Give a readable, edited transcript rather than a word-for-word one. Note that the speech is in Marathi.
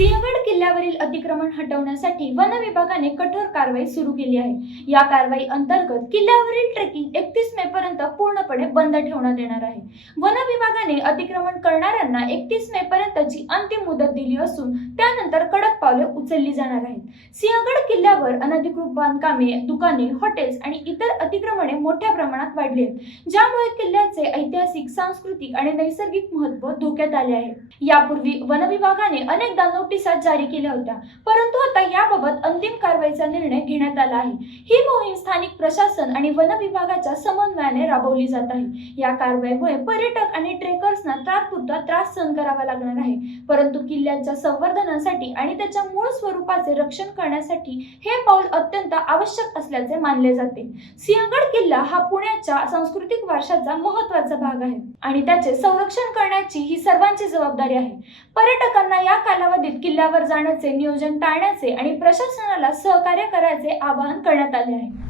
सिंहगड किल्ल्यावरील अतिक्रमण हटवण्यासाठी वन विभागाने कठोर कारवाई सुरू केली आहे। या कारवाई अंतर्गत किल्ल्यावरील ट्रेकिंग 31 मे पर्यंत पूर्णपणे बंद ठेवण्यात येणार आहे। वन विभागाने अतिक्रमण करणाऱ्यांना 31 मे पर्यंतची अंतिम मुदत दिली असून त्यानंतर कडक पावले उचलली जाणार आहेत। सिंहगड किल्ल्यावर अनधिकृत बांधकामे, दुकाने, हॉटेल्स आणि इतर अतिक्रमणे मोठ्या प्रमाणात वाढली आहेत, ज्यामुळे किल्ल्याचे ऐतिहासिक, सांस्कृतिक आणि नैसर्गिक महत्त्व धोक्यात आले आहे। यापूर्वी वन विभागाने अनेकदा नोटिसा जारी केल्या होत्या, परंतु आता याबाबत अंतिम कारवाईचा निर्णय घेण्यात आला आहे। ही मोहीम स्थानिक प्रशासन आणि वन विभागाच्या समन्वयाने राबवली जात आहे। या कारवाईमुळे पर्यटक आणि ट्रेकर्सना तात्पुरता त्रास सहन करावा लागणार आहे, परंतु किल्ल्याच्या संवर्धनासाठी आणि त्याच्या मूळ स्वरूपाचे रक्षण करण्यासाठी हे पाऊल अत्यंत आवश्यक असल्याचे मानले जाते। सिंहगड किल्ला हा पुण्याच्या सांस्कृतिक वारशाचा महत्त्वाचा भाग आहे आणि त्याचे संरक्षण करण्याची ही सर्वांची जबाबदारी आहे। पर्यटकांना या कालावधीत किल्ल्यावर जाण्याचे नियोजन टाळण्याचे आणि प्रशासनाला सहकार्य करायचे आवाहन करण्यात आले आहे।